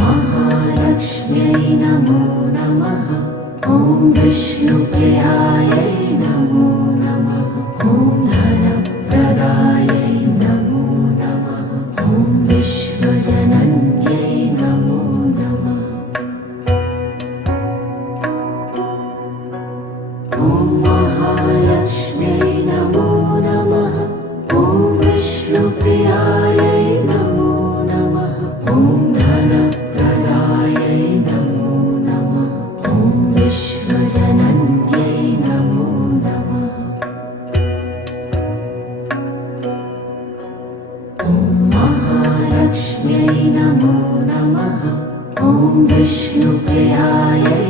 महालक्ष्म्यै नमो नमः। ॐ विष्णुप्रियायै नमो नमः। ॐ धनप्रदायै नमो नमः। ॐ विश्वजनन्यै नमो नमः। ॐ महालक्ष्म्यै नमो नमः। ॐ विष्णुप्रियायै नमो नमः। ॐ धनप्रदायै नमो नमः। ॐ विश्वजनन्यै नमो नमः। ॐ महालक्ष्म्यै नमो नमः। ॐ विष्णुप्रियायै